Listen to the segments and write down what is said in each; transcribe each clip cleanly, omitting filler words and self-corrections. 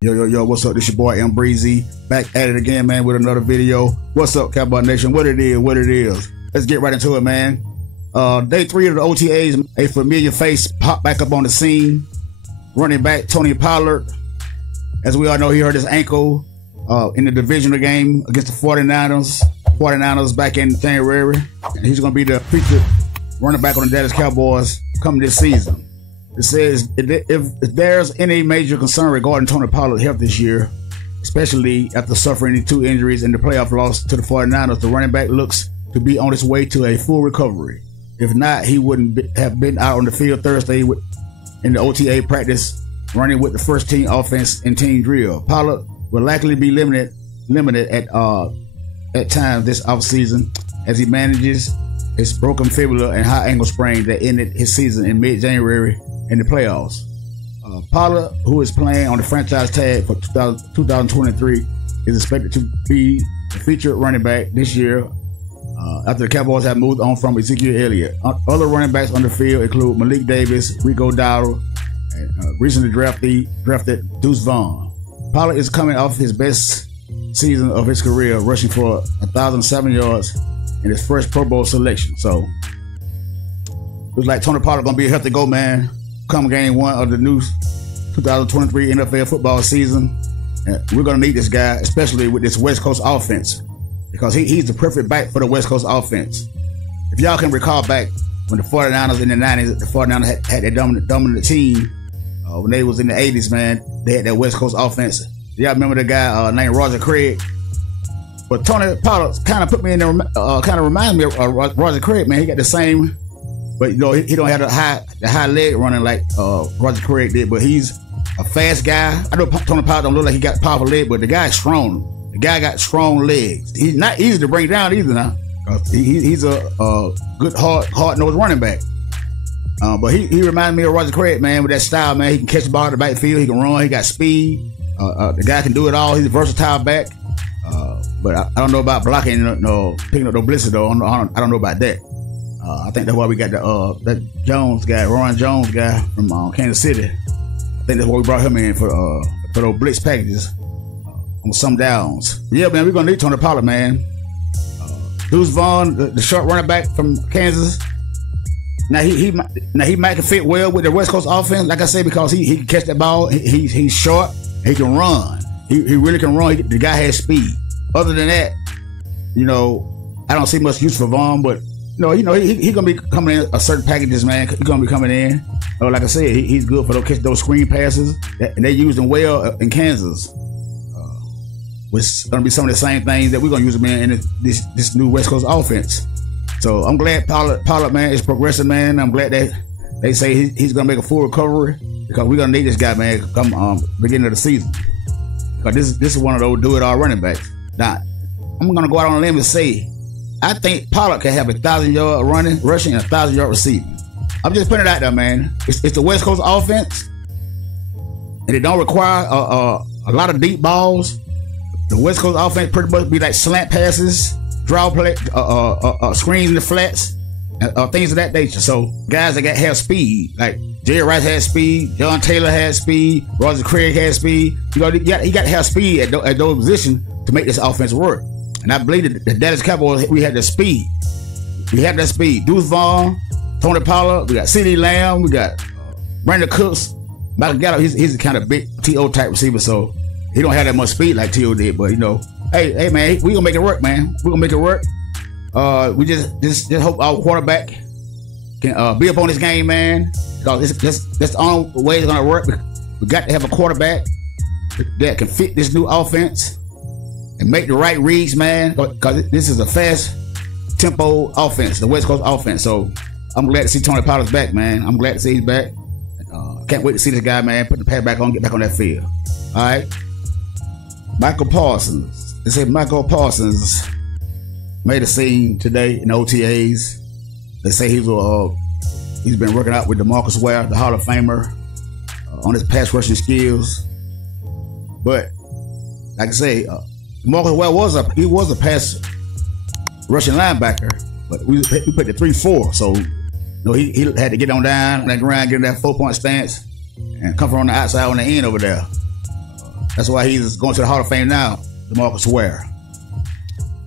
Yo, what's up? This your boy M Breezy, back at it again, man, with another video. What's up, Cowboy Nation? What it is. Let's get right into it, man. Day 3 of the OTAs, a familiar face popped back up on the scene. Running back Tony Pollard. As we all know, he hurt his ankle in the divisional game against the 49ers. 49ers back in January. And he's going to be the featured running back on the Dallas Cowboys coming this season. It says if there's any major concern regarding Tony Pollard's health this year, especially after suffering 2 injuries in the playoff loss to the 49ers, the running back looks to be on his way to a full recovery. If not, he wouldn't have been out on the field Thursday in the OTA practice running with the first team offense and team drill. Pollard will likely be limited at times this offseason as he manages his broken fibula and high ankle sprain that ended his season in mid-January in the playoffs. Pollard, who is playing on the franchise tag for 2023, is expected to be the featured running back this year after the Cowboys have moved on from Ezekiel Elliott. Other running backs on the field include Malik Davis, Rico Dowdle, and recently drafted Deuce Vaughn. Pollard is coming off his best season of his career, rushing for 1,007 yards in his first Pro Bowl selection. So looks like Tony Pollard gonna be a healthy go, man, come game 1 of the new 2023 NFL football season. And we're gonna need this guy, especially with this West Coast offense, because he's the perfect back for the West Coast offense. If y'all can recall back when the 49ers in the 90s, the 49ers had their dominant team, when they was in the 80s, man, they had that West Coast offense. Y'all remember the guy named Roger Craig? But Tony Pollard kind of put me in there, kind of reminds me of Roger Craig, man. He got the same, but you know, he don't have the high leg running like Roger Craig did, but he's a fast guy. I know Tony Pollard don't look like he got powerful leg, but the guy's strong. The guy got strong legs. He's not easy to bring down either now. He's a good, hard-nosed running back. But he reminds me of Roger Craig, man, with that style, man. He can catch the ball in the backfield. He can run. He got speed. The guy can do it all. He's a versatile back. But I don't know about blocking, picking up no blitzes, though. I don't know about that. I think that's why we got that Jones guy, Ron Jones guy from Kansas City. I think that's why we brought him in for those blitz packages on some downs. Yeah, man, we're gonna need Tony Pollard, man. Deuce Vaughn, the short running back from Kansas. Now he might fit well with the West Coast offense, like I said, because he can catch that ball. He's short. He can run. He really can run. The guy has speed. Other than that, I don't see much use for Vaughn, but he gonna be coming in a certain packages, man. He's gonna be coming in. Like I said, he's good for those screen passes, and they used him well in Kansas. Which gonna be some of the same things that we're gonna use him in this new West Coast offense. So I'm glad Pollard, man, is progressing, man. I'm glad that they say he's gonna make a full recovery, because we're gonna need this guy, man, come beginning of the season. Because this is one of those do-it-all running backs. Now, I'm gonna go out on a limb and say I think Pollard can have 1,000-yard rushing, and 1,000-yard receiving. I'm just putting it out there, man. It's the West Coast offense, and it don't require a lot of deep balls. The West Coast offense pretty much be like slant passes, draw play, screens in the flats, things of that nature. So guys that have speed, like Jerry Rice has speed, John Taylor has speed, Roger Craig has speed. You got to have speed at those positions to make this offense work. And I believe that the Dallas Cowboys, we had the speed. We have that speed. Deuce Vaughn, Tony Pollard, we got CeeDee Lamb, we got Brandon Cooks, Michael Gallup. He's a kind of big T.O. type receiver, so he don't have that much speed like T.O. did. But hey man, we gonna make it work, man. We gonna make it work. We just hope our quarterback can be up on this game, man. Because that's the only way it's gonna work. We got to have a quarterback that can fit this new offense and make the right reads, man. Because this is a fast tempo offense, the West Coast offense. So I'm glad to see Tony Pollard's back, man. I'm glad to see he's back. Can't wait to see this guy, man, put the pad back on, get back on that field. All right. Michael Parsons. They said Michael Parsons made a scene today in OTAs. They say he's been working out with DeMarcus Ware, the Hall of Famer, on his pass rushing skills. But like I say, DeMarcus Ware was a pass rushing linebacker, but we put the 3-4. So he had to get on down on that ground, get in that 4-point stance, and come from on the outside on the end over there. That's why he's going to the Hall of Fame now, DeMarcus Ware.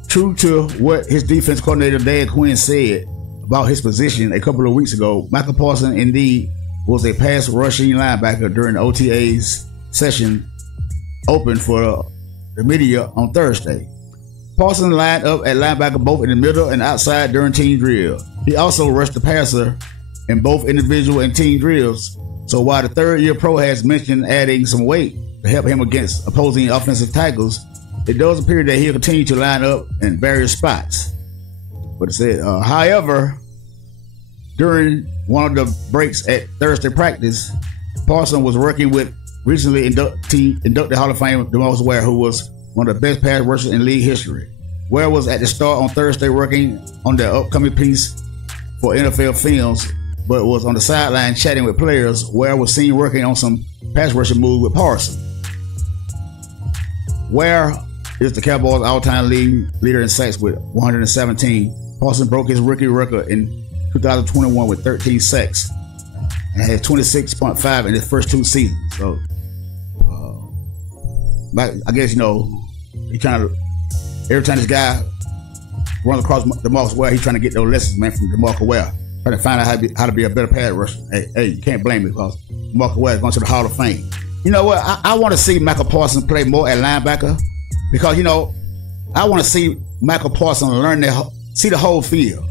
True to what his defense coordinator Dan Quinn said about his position a couple of weeks ago, Micah Parsons indeed was a pass rushing linebacker during the OTAs session open for the media on Thursday. Parsons lined up at linebacker both in the middle and outside during team drill. He also rushed the passer in both individual and team drills. So while the third-year pro has mentioned adding some weight to help him against opposing offensive tackles, it does appear that he'll continue to line up in various spots. But it said, however, during one of the breaks at Thursday practice, Parsons was working with recently inducted Hall of Fame DeMarcus Ware, who was one of the best pass rushers in league history. Ware was at the start on Thursday working on the upcoming piece for NFL Films, but was on the sideline chatting with players. Ware was seen working on some pass rushing moves with Parsons. Ware is the Cowboys' all-time leader in sacks with 117. Parsons broke his rookie record in 2021 with 13 sacks and had 26.5 in his first 2 seasons. So, I guess, he trying to, every time this guy runs across DeMarcus Ware, he's trying to get those lessons, man, from DeMarcus Ware. Trying to find out how to be a better pass rusher. Hey, you can't blame me because DeMarcus Ware is going to the Hall of Fame. You know what? I want to see Micah Parsons play more at linebacker because, I want to see Micah Parsons see the whole field.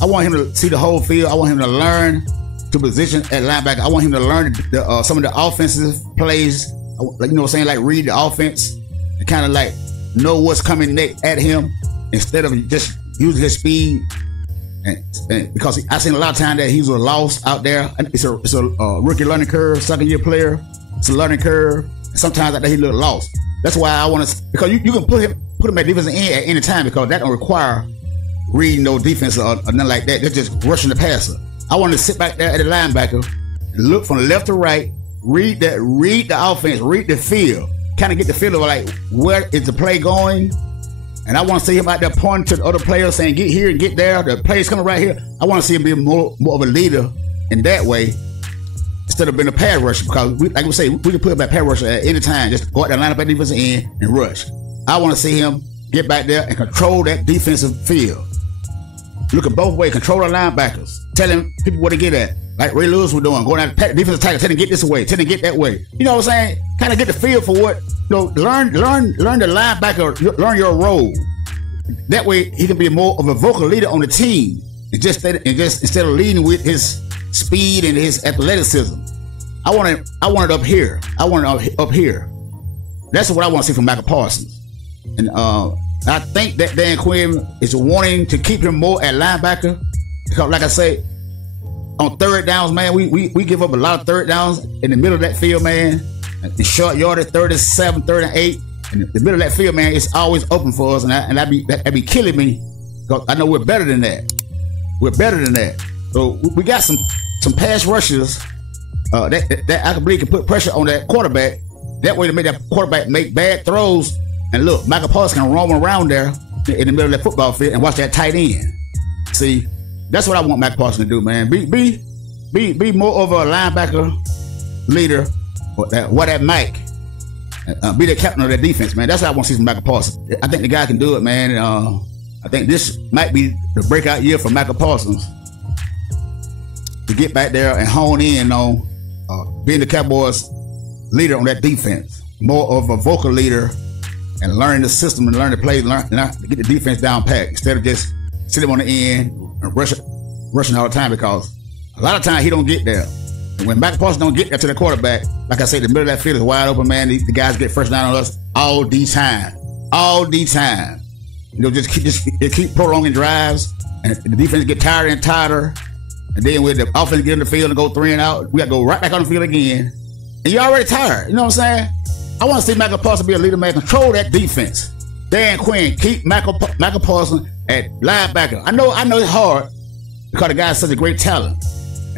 I want him to see the whole field. I want him to learn to position at linebacker. I want him to learn some of the offensive plays, like read the offense and kind of like know what's coming next at him instead of just using his speed. And because I've seen a lot of times that he's lost out there. It's a rookie learning curve, second-year player. It's a learning curve. And sometimes out there he look lost. That's why I want to, because you can put him at defensive end at any time because that don't require reading no defense or nothing like that. They're just rushing the passer. I want to sit back there at the linebacker, look from left to right, read the offense, read the field, kind of get the feel of like where is the play going. And I want to see him out there pointing to the other players saying, get here and get there. The play's coming right here. I want to see him be more of a leader in that way instead of being a pass rusher. Because, like we say, we can put him at pass rusher at any time. Just go out there, line up at defensive end and rush. I want to see him get back there and control that defensive field. Looking both ways, control the linebackers, telling people where to get at. Like Ray Lewis was doing, going out the defensive tackle, telling him get this way, telling him get that way. You know what I'm saying? Kind of get the feel for what, learn the linebacker, learn your role. That way he can be more of a vocal leader on the team and just instead of leading with his speed and his athleticism. I want it up here. I want it up here. That's what I want to see from Micah Parsons. And I think that Dan Quinn is wanting to keep him more at linebacker because, like I say, on third downs, man, we give up a lot of third downs in the middle of that field, man. The short yardage, 37, 38, and the middle of that field, man, it's always open for us, and that'd be killing me because I know we're better than that. We're better than that. So we got some pass rushers that I believe can put pressure on that quarterback. That way to make that quarterback make bad throws. And look, Micah Parsons can roam around there in the middle of that football field and watch that tight end. See, that's what I want Micah Parsons to do, man. Be more of a linebacker leader, what that Mike. Be the captain of that defense, man. That's what I want to see from Micah Parsons. I think the guy can do it, man. And, I think this might be the breakout year for Micah Parsons to get back there and hone in on being the Cowboys leader on that defense. More of a vocal leader and learning the system and learn the play, learn to get the defense down pat instead of just sitting on the end and rushing all the time because a lot of times he don't get there. And when Micah Parsons don't get there to the quarterback, like I said, the middle of that field is wide open, man. The guys get first down on us all the time. All the time. Just keep prolonging drives and the defense get tired and tighter. And then when the offense get in the field and go 3 and out, we got to go right back on the field again. And you're already tired. You know what I'm saying? I want to see Micah Parsons be a leader, man. Control that defense. Dan Quinn, keep Micah Parsons at linebacker. I know it's hard because the guy's such a great talent.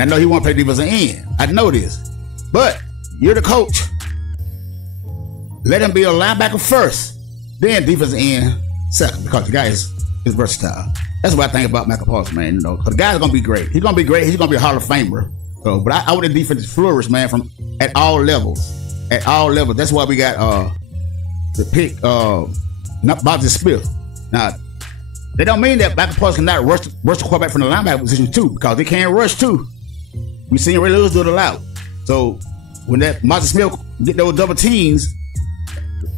I know he want to play defensive end. I know this. But you're the coach. Let him be a linebacker first, then defensive end second because the guy is versatile. That's what I think about Micah Parsons, man. Because the guy's going to be great. He's going to be great. He's going to be a Hall of Famer. But I want the defense to flourish, man, at all levels. at all levels. That's why we got the pick not Bobby Smith. Now, they don't mean that Micah Parsons cannot rush the quarterback from the linebacker position too, because they can't rush too. We seen Ray Lewis do it a lot. So when that Bobby Smith get those double teams,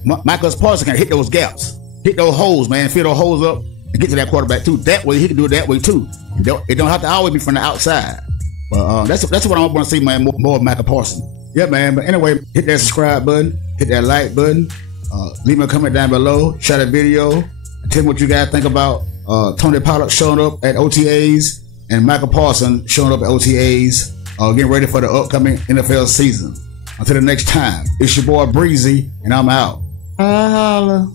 Micah Parsons can hit those gaps, hit those holes, man, fill those holes up and get to that quarterback too. That way he can do it that way too. It don't have to always be from the outside. But that's what I want to see, man, more of Micah Parsons. Yeah, man. But anyway, hit that subscribe button, hit that like button, leave me a comment down below, share the video, and tell me what you guys think about Tony Pollard showing up at OTAs and Micah Parsons showing up at OTAs, getting ready for the upcoming NFL season. Until the next time, it's your boy Breezy, and I'm out. Holla.